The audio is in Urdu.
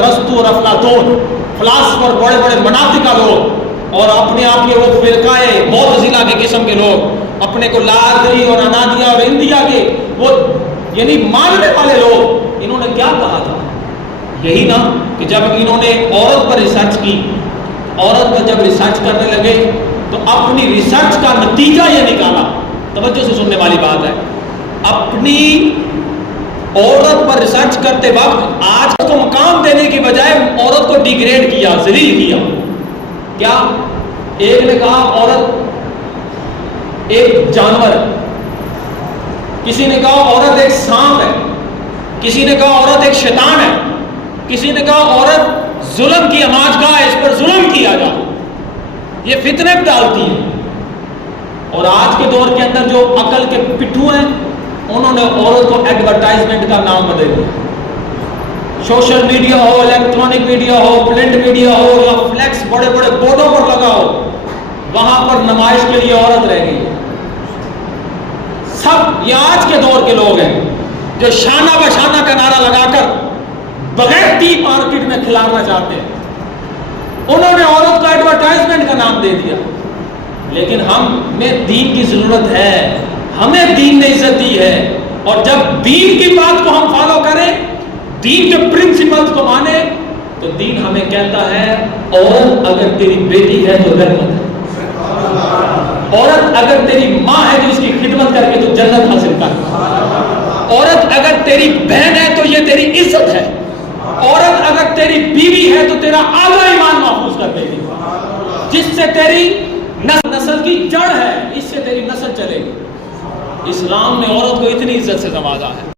ارسطو اور افلاطون فلاسفر، بڑے بڑے مناطق کا لوگ، اور اپنے آپ کے وہ فرقائے معتزلہ کے قسم کے لوگ، اپنے کو لادری اور انادیہ اور انڈیا کے وہ یعنی ماننے والے لوگ، انہوں نے کیا کہا تھا؟ یہی نا کہ جب انہوں نے عورت پر ریسرچ کی، عورت پر جب ریسرچ کرنے لگے تو اپنی ریسرچ کا نتیجہ یہ نکالا، توجہ سے سننے والی بات ہے، اپنی عورت پر ریسرچ کرتے وقت آج کو مقام دینے کی بجائے عورت کو ڈیگریڈ کیا، ذلیل کیا۔ کیا؟ ایک نے کہا عورت ایک جانور ہے، کسی نے کہا عورت ایک سانپ ہے، کسی نے کہا عورت ایک شیطان ہے، کسی نے کہا عورت ظلم کی اماجگاہ ہے، اس پر ظلم کیا جائے، یہ فتنے ڈالتی ہے۔ اور آج کے دور کے اندر جو عقل کے پٹھو ہیں، انہوں نے عورت کو ایڈورٹائزمنٹ کا نام بدل دیا۔ سوشل میڈیا ہو، الیکٹرانک میڈیا ہو، پرنٹ میڈیا ہو، یا فلیکس بڑے بڑے بورڈوں پر لگا ہو، وہاں پر نمائش کے لیے عورت رہ گئی ہے۔ سب یہ آج کے دور کے لوگ ہیں جو شانہ بشانہ کا نعرہ لگا کر بغیر ٹی مارکیٹ میں کھلانا چاہتے ہیں، انہوں نے عورت کو ایڈورٹائزمنٹ کا نام دے دیا۔ لیکن ہمیں دین کی ضرورت ہے، ہمیں دین نے عزت دی ہے، اور جب دین کی بات کو ہم فالو کریں، دین کے پرنسپلز کو مانیں، تو دین ہمیں کہتا ہے عورت اگر تیری بیٹی ہے تو رحمت ہے، عورت اگر تیری ماں ہے تو اس کی خدمت کر کے تو جنت حاصل کر، عورت اگر تیری بہن ہے تو یہ تیری عزت ہے، عورت اگر تیری بیوی ہے تو تیرا اعلیٰ ایمان محفوظ کر دے گی، جس سے تیری نسل کی جڑ ہے، اس سے تیری نسل چلے گی۔ اسلام نے عورت کو اتنی عزت سے نوازا ہے۔